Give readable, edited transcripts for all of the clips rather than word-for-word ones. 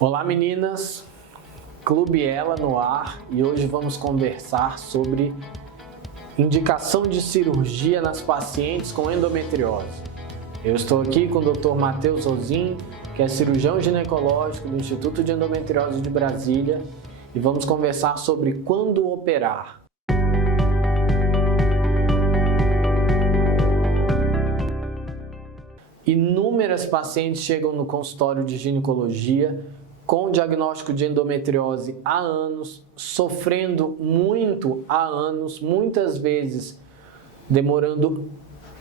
Olá meninas, Clube Ela no ar e hoje vamos conversar sobre indicação de cirurgia nas pacientes com endometriose. Eu estou aqui com o Dr. Matheus Rosin, que é cirurgião ginecológico do Instituto de Endometriose de Brasília, e vamos conversar sobre quando operar. Inúmeras pacientes chegam no consultório de ginecologia com diagnóstico de endometriose há anos, sofrendo muito há anos, muitas vezes demorando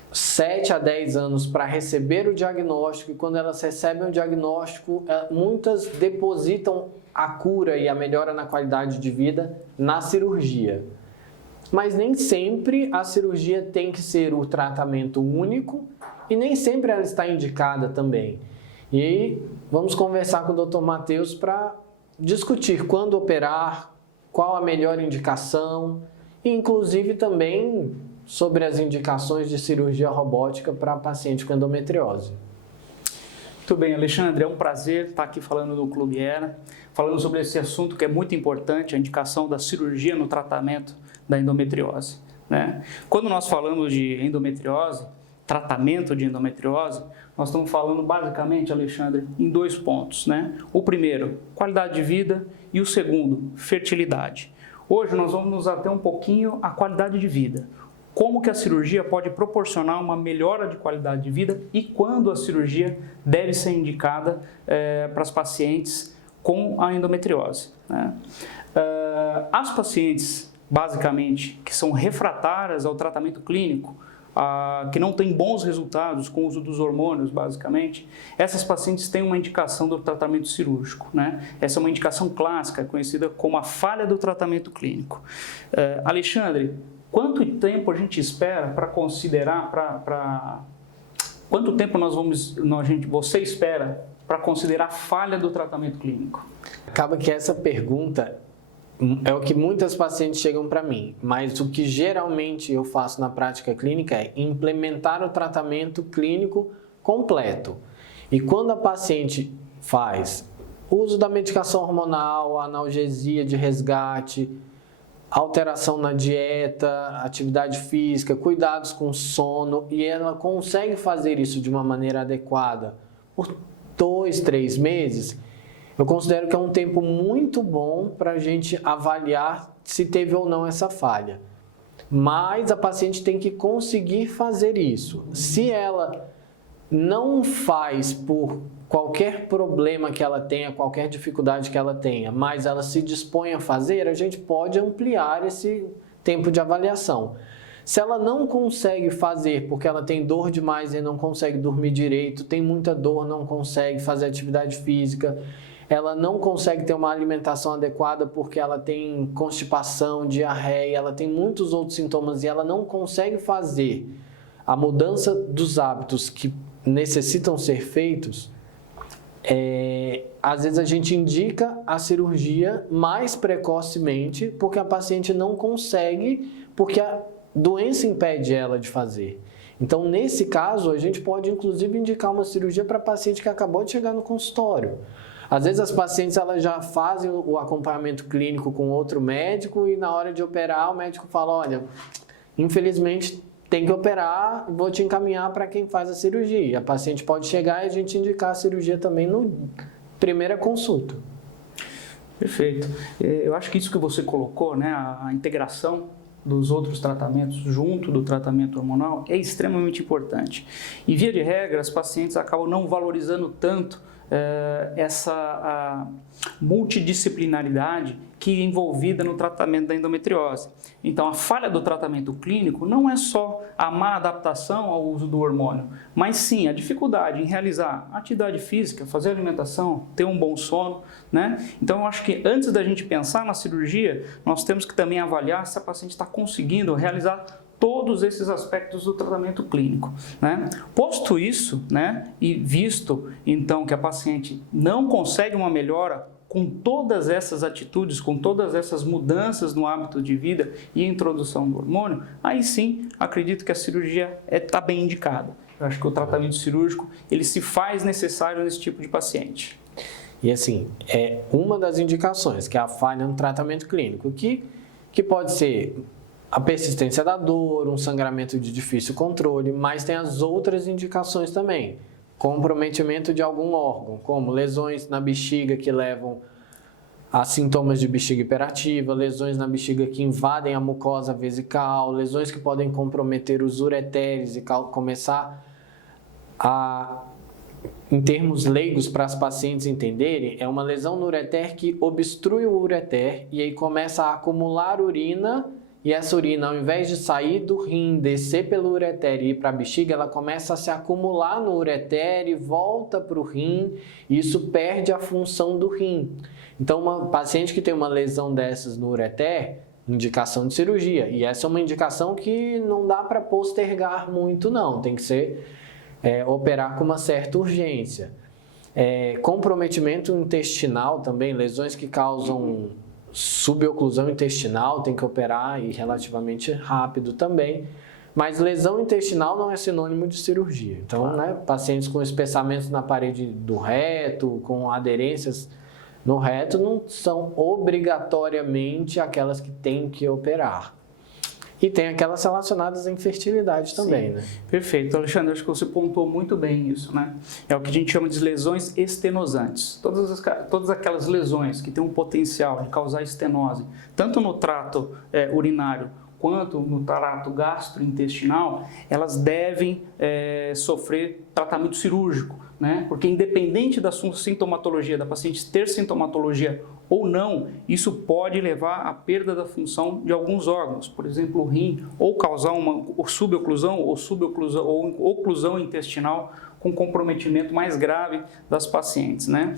7 a 10 anos para receber o diagnóstico, e quando elas recebem o diagnóstico, muitas depositam a cura e a melhora na qualidade de vida na cirurgia. Mas nem sempre a cirurgia tem que ser o tratamento único e nem sempre ela está indicada também. E aí vamos conversar com o Dr. Matheus para discutir quando operar, qual a melhor indicação e inclusive também sobre as indicações de cirurgia robótica para paciente com endometriose. Muito bem, Alexandre, é um prazer estar aqui falando no Clube Era, falando sobre esse assunto que é muito importante, a indicação da cirurgia no tratamento da endometriose, né? Quando nós falamos de endometriose, tratamento de endometriose, nós estamos falando basicamente, Alexandre, em 2 pontos, né? O primeiro, qualidade de vida, e o segundo, fertilidade. Hoje nós vamos nos ater um pouquinho à qualidade de vida. Como que a cirurgia pode proporcionar uma melhora de qualidade de vida e quando a cirurgia deve ser indicada para as pacientes com a endometriose, né? As pacientes, basicamente, que são refratárias ao tratamento clínico, que não têm bons resultados com o uso dos hormônios, basicamente, essas pacientes têm uma indicação do tratamento cirúrgico, né? Essa é uma indicação clássica, conhecida como a falha do tratamento clínico. Alexandre, quanto tempo a gente espera para considerar, quanto tempo você espera para considerar a falha do tratamento clínico? Acaba que essa pergunta é o que muitas pacientes chegam para mim, mas o que geralmente eu faço na prática clínica é implementar o tratamento clínico completo. E quando a paciente faz uso da medicação hormonal, analgesia de resgate, alteração na dieta, atividade física, cuidados com sono, e ela consegue fazer isso de uma maneira adequada por 2, 3 meses, eu considero que é um tempo muito bom para a gente avaliar se teve ou não essa falha. Mas a paciente tem que conseguir fazer isso. Se ela não faz por qualquer problema que ela tenha, qualquer dificuldade que ela tenha, mas ela se dispõe a fazer, a gente pode ampliar esse tempo de avaliação. Se ela não consegue fazer porque ela tem dor demais e não consegue dormir direito, tem muita dor, não consegue fazer atividade física, ela não consegue ter uma alimentação adequada porque ela tem constipação, diarreia, ela tem muitos outros sintomas e ela não consegue fazer a mudança dos hábitos que necessitam ser feitos, às vezes a gente indica a cirurgia mais precocemente porque a paciente não consegue, porque a doença impede ela de fazer. Então, nesse caso, a gente pode inclusive indicar uma cirurgia para paciente que acabou de chegar no consultório. Às vezes as pacientes elas já fazem o acompanhamento clínico com outro médico e na hora de operar o médico fala, olha, infelizmente tem que operar, vou te encaminhar para quem faz a cirurgia. A paciente pode chegar e a gente indicar a cirurgia também no primeira consulta. Perfeito. Eu acho que isso que você colocou, né, a integração dos outros tratamentos junto do tratamento hormonal é extremamente importante. E via de regra, as pacientes acabam não valorizando tanto essa multidisciplinaridade que é envolvida no tratamento da endometriose. Então, a falha do tratamento clínico não é só a má adaptação ao uso do hormônio, mas sim a dificuldade em realizar atividade física, fazer alimentação, ter um bom sono, né? Então, eu acho que antes da gente pensar na cirurgia, nós temos que também avaliar se a paciente está conseguindo realizar todos esses aspectos do tratamento clínico, né? Posto isso, né, e visto então que a paciente não consegue uma melhora com todas essas atitudes, com todas essas mudanças no hábito de vida e a introdução do hormônio, aí sim acredito que a cirurgia está bem indicada. Eu acho que o tratamento cirúrgico ele se faz necessário nesse tipo de paciente. E assim, é uma das indicações, que é a falha no tratamento clínico, que pode ser a persistência da dor, um sangramento de difícil controle, mas tem as outras indicações também. Comprometimento de algum órgão, como lesões na bexiga que levam a sintomas de bexiga hiperativa, lesões na bexiga que invadem a mucosa vesical, lesões que podem comprometer os ureteres e começar a, em termos leigos para as pacientes entenderem, é uma lesão no ureter que obstrui o ureter e aí começa a acumular urina. E essa urina, ao invés de sair do rim, descer pelo ureter e ir para a bexiga, ela começa a se acumular no ureter e volta para o rim, e isso perde a função do rim. Então, uma paciente que tem uma lesão dessas no ureter, indicação de cirurgia. E essa é uma indicação que não dá para postergar muito, não. Tem que ser operar com uma certa urgência. Comprometimento intestinal também, lesões que causam suboclusão intestinal, tem que operar e relativamente rápido também. Mas lesão intestinal não é sinônimo de cirurgia. Então, pacientes com espessamentos na parede do reto, com aderências no reto, não são obrigatoriamente aquelas que tem que operar. E tem aquelas relacionadas à infertilidade também, né? Perfeito. Alexandre, acho que você pontuou muito bem isso, né? É o que a gente chama de lesões estenosantes. Todas aquelas lesões que têm um potencial de causar estenose, tanto no trato urinário quanto no trato gastrointestinal, elas devem sofrer tratamento cirúrgico, né? Porque independente da sintomatologia da paciente ter sintomatologia ou não, isso pode levar à perda da função de alguns órgãos, por exemplo, o rim, ou causar uma suboclusão ou oclusão intestinal com comprometimento mais grave das pacientes, né?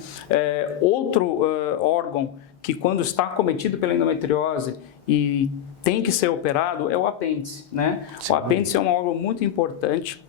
Outro órgão que, quando está acometido pela endometriose e tem que ser operado, é o apêndice, né? Sim. O apêndice é um órgão muito importante.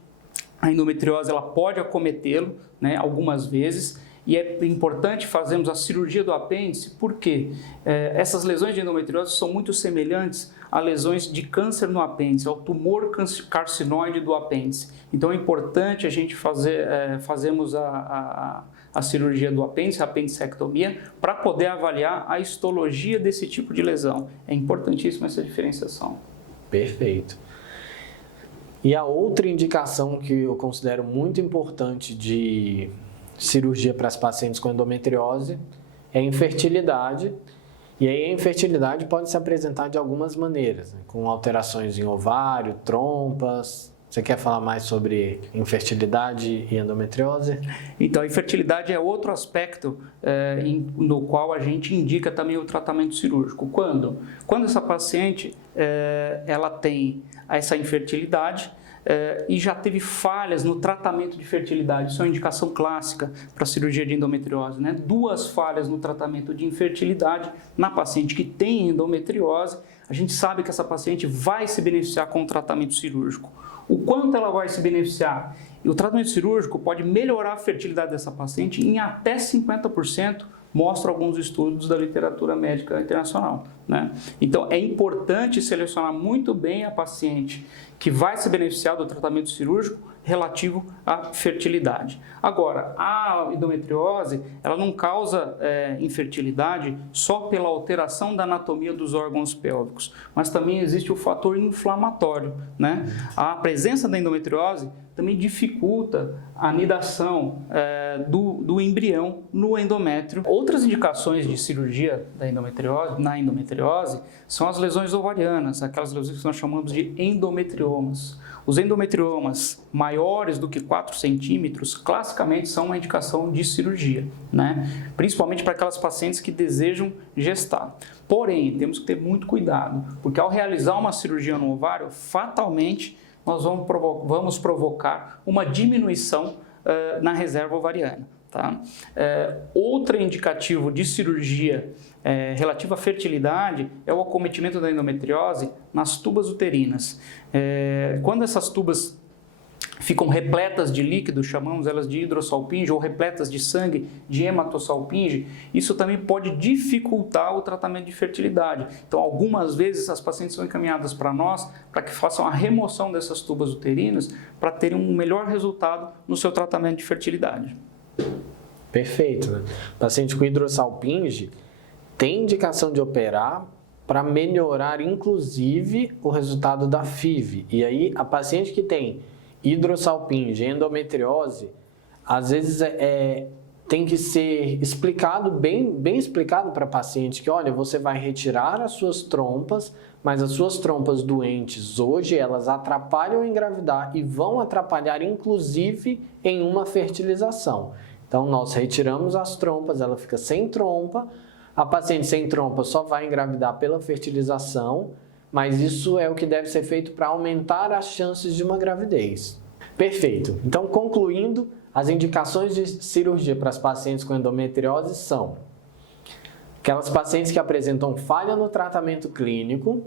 A endometriose ela pode acometê-lo, né, algumas vezes, e é importante fazermos a cirurgia do apêndice porque essas lesões de endometriose são muito semelhantes a lesões de câncer no apêndice, ao tumor carcinoide do apêndice. Então é importante a gente fazermos a cirurgia do apêndice, a apendicectomia, para poder avaliar a histologia desse tipo de lesão. É importantíssima essa diferenciação. Perfeito. E a outra indicação que eu considero muito importante de cirurgia para as pacientes com endometriose é a infertilidade. E aí a infertilidade pode se apresentar de algumas maneiras, né? Com alterações em ovário, trompas. Você quer falar mais sobre infertilidade e endometriose? Então, a infertilidade é outro aspecto no qual a gente indica também o tratamento cirúrgico. Quando essa paciente ela tem essa infertilidade e já teve falhas no tratamento de fertilidade, isso é uma indicação clássica para a cirurgia de endometriose, né? 2 falhas no tratamento de infertilidade na paciente que tem endometriose, a gente sabe que essa paciente vai se beneficiar com o tratamento cirúrgico. O quanto ela vai se beneficiar? E o tratamento cirúrgico pode melhorar a fertilidade dessa paciente em até 50%, mostra alguns estudos da literatura médica internacional, né? Então, é importante selecionar muito bem a paciente que vai se beneficiar do tratamento cirúrgico relativo à fertilidade. Agora, a endometriose, ela não causa infertilidade só pela alteração da anatomia dos órgãos pélvicos, mas também existe o fator inflamatório, né? A presença da endometriose também dificulta a anidação do embrião no endométrio. Outras indicações de cirurgia na endometriose são as lesões ovarianas, aquelas lesões que nós chamamos de endometriomas. Os endometriomas maiores do que 4 centímetros, classicamente, são uma indicação de cirurgia, né? Principalmente para aquelas pacientes que desejam gestar. Porém, temos que ter muito cuidado, porque ao realizar uma cirurgia no ovário, fatalmente, nós vamos provocar uma diminuição na reserva ovariana. Tá? Outro indicativo de cirurgia relativa à fertilidade é o acometimento da endometriose nas tubas uterinas. Quando essas tubas ficam repletas de líquido, chamamos elas de hidrossalpinge, ou repletas de sangue, de hematossalpinge, isso também pode dificultar o tratamento de fertilidade. Então, algumas vezes as pacientes são encaminhadas para nós para que façam a remoção dessas tubas uterinas para terem um melhor resultado no seu tratamento de fertilidade. Perfeito, né? Paciente com hidrossalpinge tem indicação de operar para melhorar, inclusive, o resultado da FIV. E aí, a paciente que tem hidrossalpinge, endometriose, às vezes tem que ser explicado, bem explicado para a paciente que, olha, você vai retirar as suas trompas, mas as suas trompas doentes hoje, elas atrapalham engravidar e vão atrapalhar, inclusive, em uma fertilização. Então, nós retiramos as trompas, ela fica sem trompa, a paciente sem trompa só vai engravidar pela fertilização, mas isso é o que deve ser feito para aumentar as chances de uma gravidez. Perfeito. Então, concluindo, as indicações de cirurgia para as pacientes com endometriose são aquelas pacientes que apresentam falha no tratamento clínico,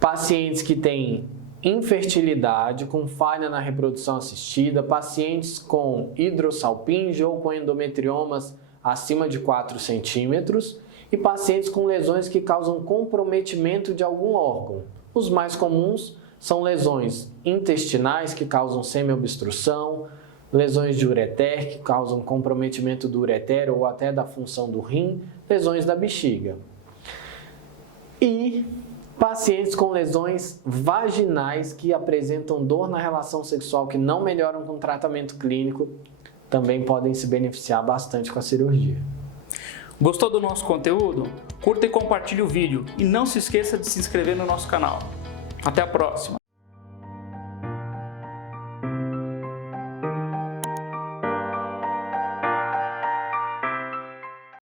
pacientes que têm infertilidade com falha na reprodução assistida, pacientes com hidrossalpinge ou com endometriomas acima de 4 centímetros e pacientes com lesões que causam comprometimento de algum órgão. Os mais comuns são lesões intestinais que causam semiobstrução, lesões de ureter que causam comprometimento do ureter ou até da função do rim, lesões da bexiga. E pacientes com lesões vaginais que apresentam dor na relação sexual que não melhoram com tratamento clínico também podem se beneficiar bastante com a cirurgia. Gostou do nosso conteúdo? Curta e compartilhe o vídeo e não se esqueça de se inscrever no nosso canal. Até a próxima!